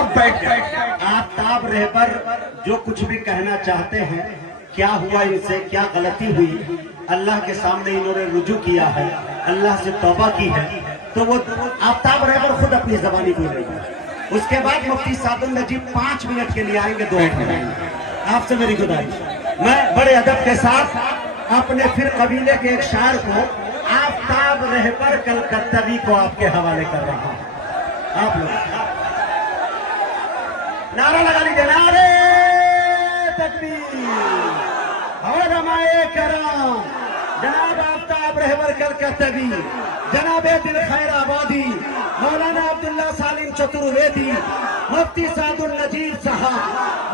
अब बैठ गए। आफ्ताब रहबर जो कुछ भी कहना चाहते हैं, क्या हुआ इनसे, क्या गलती हुई, अल्लाह के सामने इन्होंने रुजू किया है, अल्लाह से तौबा की है, तो वो आफ्ताब रहबर खुद अपनी जबानी बोलेंगे। उसके बाद मुफ्ती सादुल नजीब 5 मिनट के लिए आएंगे, दुआ करेंगे। आपसे मेरी गुजारिश, मैं बड़े अदब के साथ अपने फिर कबीले के एक शायर को, आफ्ताब रहबर कलकत्तवी को आपके हवाले कर रहा हूं। आप लोग नारा लगा लीजिए, नारे तकबीर, और हमारे करम जनाब आफ्ताब रहबर कलकत्तवी, जनाब दिल खैर आबादी, मौलाना अब्दुल्ला सालिम चतुर्वेदी, मुफ्ती सादुल नजीब साहब,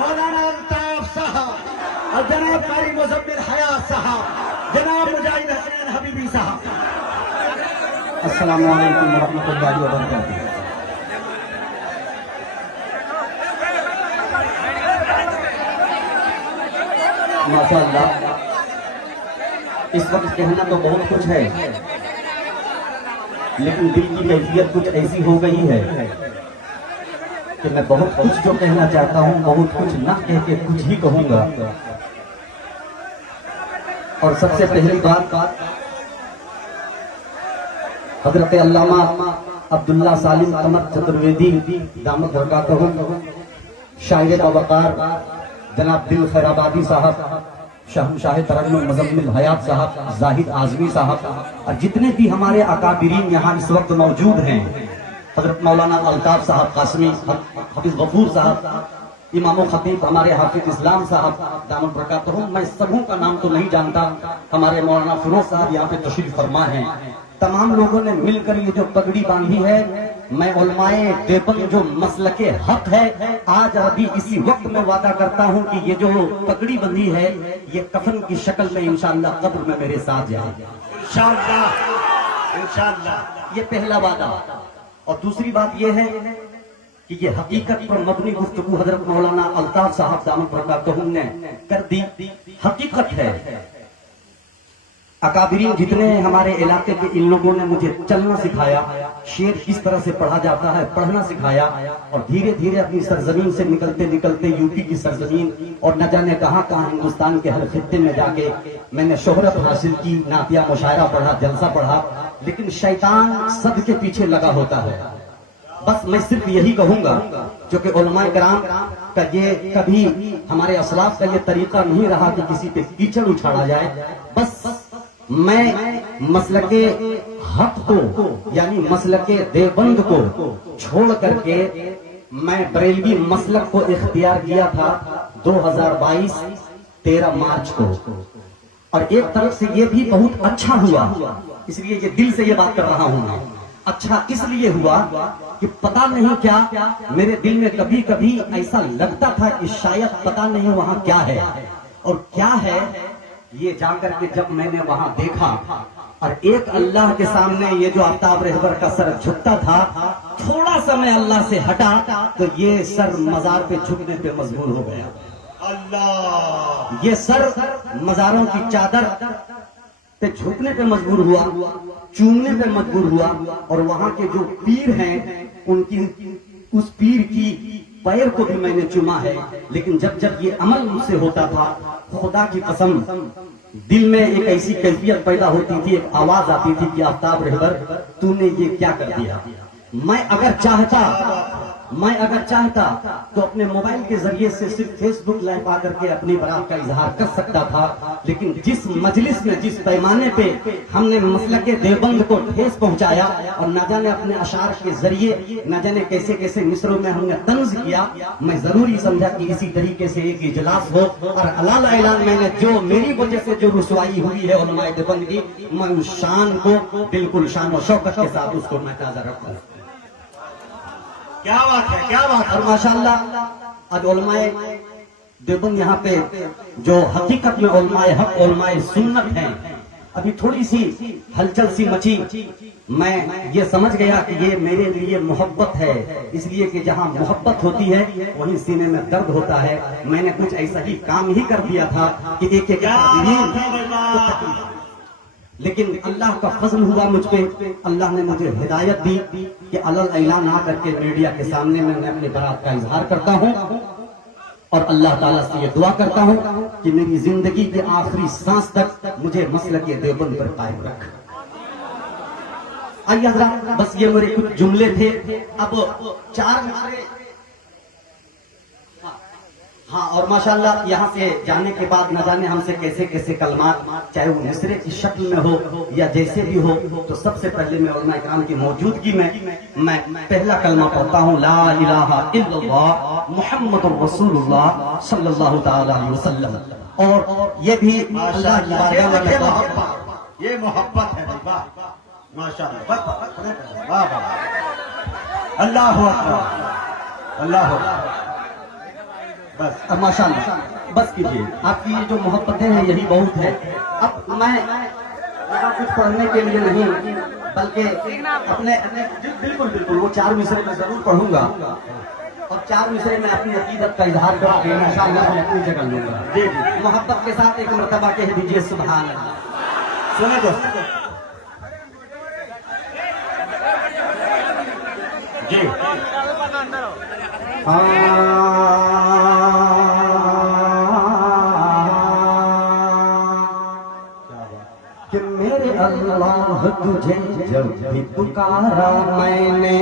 मौलाना अल्ताफ साहब और जनाब कारी मुजम्मिल हयात साहब, जनाब मुजाहिद हसनैन हबीबी साहब। अस्सलामु अलैकुम वरहमतुल्लाहि वबरकातुहू। माशाअल्लाह, इस वक्त कहना तो बहुत कुछ है, लेकिन दिल की कैफियत कुछ ऐसी हो गई है कि मैं बहुत कुछ जो कहना चाहता हूं, बहुत कुछ न कह के कुछ ही कहूंगा। और सबसे पहली बात, हजरत अल्लामा अब्दुल्ला सालिम कमर चतुर्वेदी दामद बरकातहू, शायर बवकार जनाब दिल खैर आबादी साहब, शहंशाह तरन्नुम मुजम्मिल हयात साहब, जाहिद आजमी साहब और जितने भी हमारे अकाबिरीन यहाँ इस वक्त मौजूद हैं, हजरत मौलाना अल्ताफ साहब कासमी, हफीज गफूर साहब, इमाम खतीब हमारे हाफिज इस्लाम साहब दामद बरकातहू, मैं सबों का नाम तो नहीं जानता, हमारे मौलाना फिरोज साहब यहाँ पे तशरीफ फरमा है। तमाम लोगों ने मिलकर ये जो पगड़ी बांधी है, मैं उलमाए देवबंद जो मसलके हक है, आज अभी इसी वक्त में वादा करता हूँ कि ये जो पगड़ी बंधी है, ये कफन की शक्ल में इंशाअल्लाह कब्र में मेरे साथ जाएगा, इंशाअल्लाह इंशाअल्लाह। ये पहला वादा। और दूसरी बात ये है कि ये हकीकत पर मबनी गुफ्तगू हजरत मौलाना अल्ताफ साहब दामद बरकातहू ने कर दी, हकीकत है। अकाबिरीन जितने हमारे इलाके के, इन लोगों ने मुझे चलना सिखाया, शेर किस तरह से पढ़ा जाता है पढ़ना सिखाया, और धीरे धीरे अपनी सरजमीन से निकलते निकलते यूपी की सरजमीन और न जाने कहां कहां हिंदुस्तान के हर खित्ते में जाके मैंने शोहरत हासिल की, नातिया मुशायरा पढ़ा, जलसा पढ़ा, लेकिन शैतान सब के पीछे लगा होता है। बस मैं सिर्फ यही कहूंगा, जो कि उलमाए किराम का ये कभी हमारे असलाफ का ये तरीका नहीं रहा कि किसी पे कीचड़ उछाड़ा जाए। बस मैं मसलके हक को यानी मसलके देवबंद को छोड़ करके मैं बरेलवी मसलक को इख्तियार किया था 2022 13 मार्च को, और एक तरफ से ये भी बहुत अच्छा हुआ, इसलिए ये दिल से ये बात कर रहा हूं मैं। अच्छा इसलिए हुआ कि पता नहीं क्या मेरे दिल में कभी कभी ऐसा लगता था कि शायद पता नहीं वहां क्या है, और क्या है ये जाकर के जब मैंने वहां देखा, और एक अल्लाह के सामने ये जो आफ्ताब रहबर का सर झुकता था, थोड़ा सा मैं अल्लाह से हटा तो ये सर मजार पे झुकने पे मजबूर हो गया। अल्लाह, ये सर मजारों की चादर पे झुकने पे मजबूर हुआ, चूमने पे मजबूर हुआ, और वहां के जो पीर हैं उनकी उस पीर की पैर को भी मैंने चुमा है। लेकिन जब जब ये अमल मुझसे होता था, खुदा की कसम दिल में एक ऐसी कैफियत पैदा होती थी, एक आवाज आती थी कि आफ्ताब रहबर तूने ये क्या कर दिया। मैं अगर चाहता तो अपने मोबाइल के जरिए से सिर्फ फेसबुक लाइव आकर के अपनी बरात का इजहार कर सकता था, लेकिन जिस मजलिस में जिस पैमाने पे हमने मसलके देवबंद को ठेस पहुंचाया, और न जाने अपने अशार के जरिए न जाने कैसे कैसे मिसरों में हमने तंज किया, मैं जरूरी समझा कि इसी तरीके से एक इजलास हो, और अलाल ऐलान मैंने जो मेरी वजह से जो रुसवाई हुई है उलमाए देवबंद की, मैं उस शान को बिल्कुल शान और शौकत के साथ उसको मैं ताजा रखूं। क्या बात है, क्या बात है। और माशाअल्लाह आज उलमाए देवबंद यहाँ पे जो हकीकत में उलमाए हक उलमाए सुन्नत हैं, अभी थोड़ी सी हलचल सी मची, मैं ये समझ गया कि ये मेरे लिए मोहब्बत है, इसलिए कि जहाँ मोहब्बत होती है वहीं सीने में दर्द होता है। मैंने कुछ ऐसा ही काम ही कर दिया था कि एक लेकिन अल्लाह का फजल हुआ मुझ पे, अल्लाह ने मुझे हिदायत दी कि अलल ऐलान आ करके मीडिया के सामने मैं अपने बरात का इजहार करता हूं और अल्लाह ताला से ये दुआ करता हूं कि मेरी जिंदगी के आखिरी सांस तक मुझे मसलक देवबंद पर कायम रख। आइए हज़रात, बस ये मेरे कुछ जुमले थे। अब 4 मिसरे, हाँ, और माशाल्लाह यहाँ से जाने के बाद न जाने हमसे कैसे कैसे कलमात, चाहे वो मिसरे की शक्ल में हो या जैसे भी हो, तो सबसे पहले मैं उलमा इकराम की मौजूदगी में मैं पहला कलमा पढ़ता हूँ, ला इलाहा इल्लल्लाह मुहम्मदुर रसूलुल्लाह सल्लल्लाहु ताला अलैहि वसल्लम। और ये भी अल्लाह की बारगाह में मैं कहता ये मोहब्बत है भाई, वाह माशाअल्लाह, वाह वाह, अल्लाह अकबर, अल्लाह अकबर। बस अब माशाअल्लाह, बस कीजिए, आपकी ये जो मोहब्बतें हैं यही बहुत है। अब मैं यहाँ कुछ पढ़ने के लिए नहीं, बल्कि अपने बिल्कुल बिल्कुल वो 4 मिसरे मैं जरूर पढ़ूंगा और 4 मिसरे में अपनी अकीदत का इजहार करके इंशाअल्लाह मैं अपनी जगह लूंगा। जी जी, मोहब्बत के साथ एक मरतबा कह दीजिए सुभान अल्लाह। सुने दोस्त जी, कि मेरे अल्लाह तुझे जब भी पुकारा मैंने,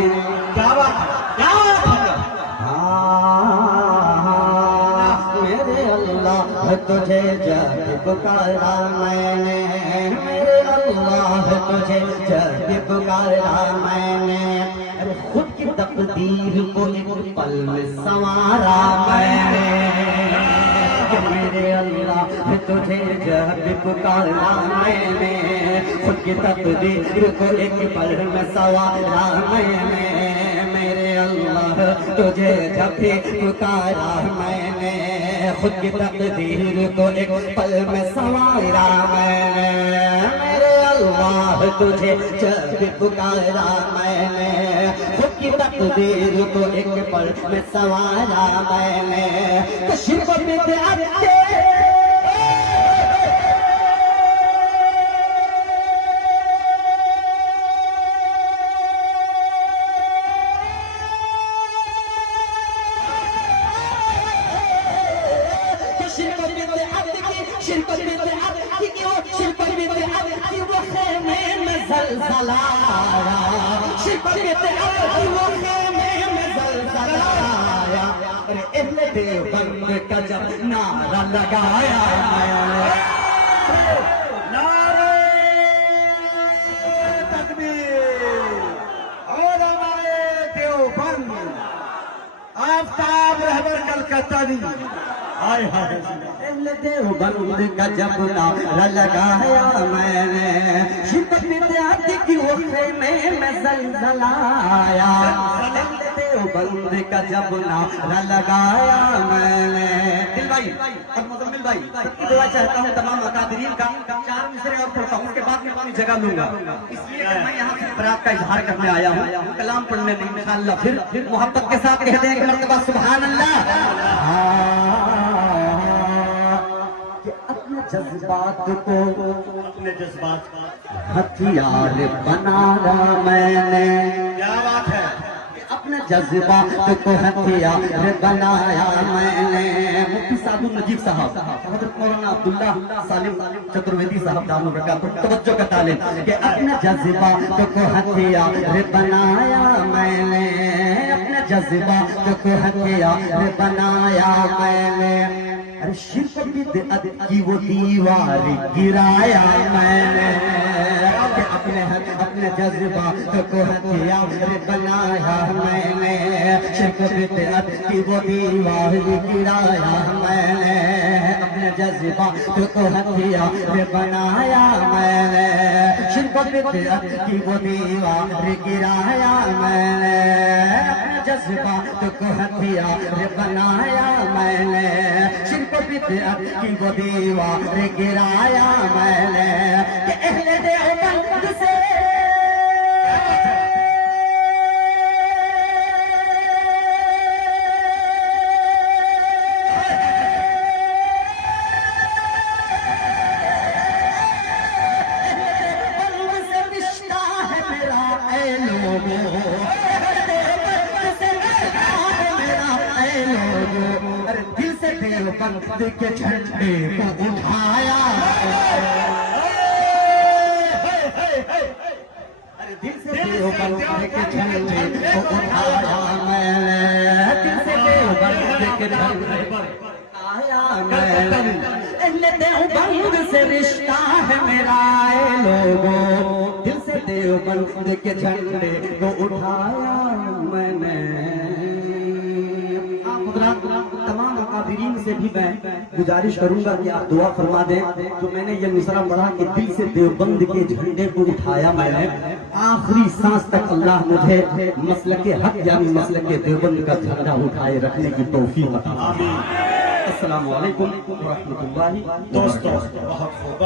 क्या बात है, क्या बात है, मेरे अल्लाह तुझे जब भी पुकारा मैंने, मेरे अल्लाह तुझे जब भी पुकारा मैंने, अरे खुद की तकदीर को एक पल में संवारा मैंने, मेरे अल्लाह तुझे जब भी पुकारा मैंने, खुद की तकदीर को एक पल में संवारा मैंने, मेरे अल्लाह तुझे जब भी पुकारा मैंने, खुद की तकदीर को एक पल में संवारा मैंने, मेरे अल्लाह तुझे जब भी पुकारा मैंने, खुद की तकदीर को एक पल में संवारा मैंने, तो शिर्क बिदअत देवबंद का जब नारा लगाया नारे तकबीर और हमारे देवबंद आफताब रहबर कलकत्ता दी, हाय हाय, देवबंद का जब नारा लगाया मैंने, शिद्दत विद्यार्थी की वफ़े में मैं ज़लज़लाया, देवबंद का जब नारा लगाया मैंने। दिल भाई और मुज़म्मिल भाई, दुआ चाहता हूँ तमाम अकादरीन का, 4 मिसरे और पढ़ता हूँ, उसके बाद मैं अपनी जगह लूंगा, इसलिए मैं यहाँ से बरात का इजहार करने आया हूँ, कलाम पढ़ने नहीं। इंशाअल्लाह फिर मोहब्बत के साथ कहते हैं एक मरतबा सुभान अल्लाह। जज्बात को अपने जज्बात का हथियार बनाया मैंने, क्या बात है, अपने जज्बात को हथियार बनाया मैंने। मुफ्ती साधु नजीब साहब, हज़रत मौलाना अब्दुल्ला सालिम चतुर्वेदी साहब दामन बरकात तवज्जो का तालिब कि अपने जज्बात को हथियार बनाया मैंने, अपने जज्बात को हथियार बनाया मैंने, अरे शिर्क बिदअत की वो दीवार गिराया मैंने, अपने जज्बात को हथियार बनाया मैंने, शिर्क बिदअत की वो दीवार गिराया मैंने, अपने जज्बात को हथियार बनाया मैंने, शिर्क बिदअत की वो दीवार गिराया मैंने, अपने जज्बात को हथियार बनाया मैंने, शिर्क बिदअत की वो दीवार गिराया मैंने, कि अहले देवबंद से देवबंद के झंडे को उठाया। अरे दिल से देवबंद के झंडे को उठाया मैंने, दिल से देवबंद के झंडे को उठाया मैंने। देवबंद से रिश्ता है मेरा लोगों, दिल से देवबंद के झंडे को उठाया मैंने। तमाम अकाबिरीन से भी मैं गुजारिश करूंगा कि आप दुआ फरमा दें। जो मैंने ये मिसरा पढ़ा कि दिल से देवबंद के झंडे को उठाया मैंने, आखिरी सांस तक अल्लाह मुझे मसलके हक यानी मसलके देवबंद का झंडा उठाए रखने की तौफीक अता फरमाए। अस्सलामु अलैकुम व रहमतुल्लाहि। दोस्तों बहुत खूब।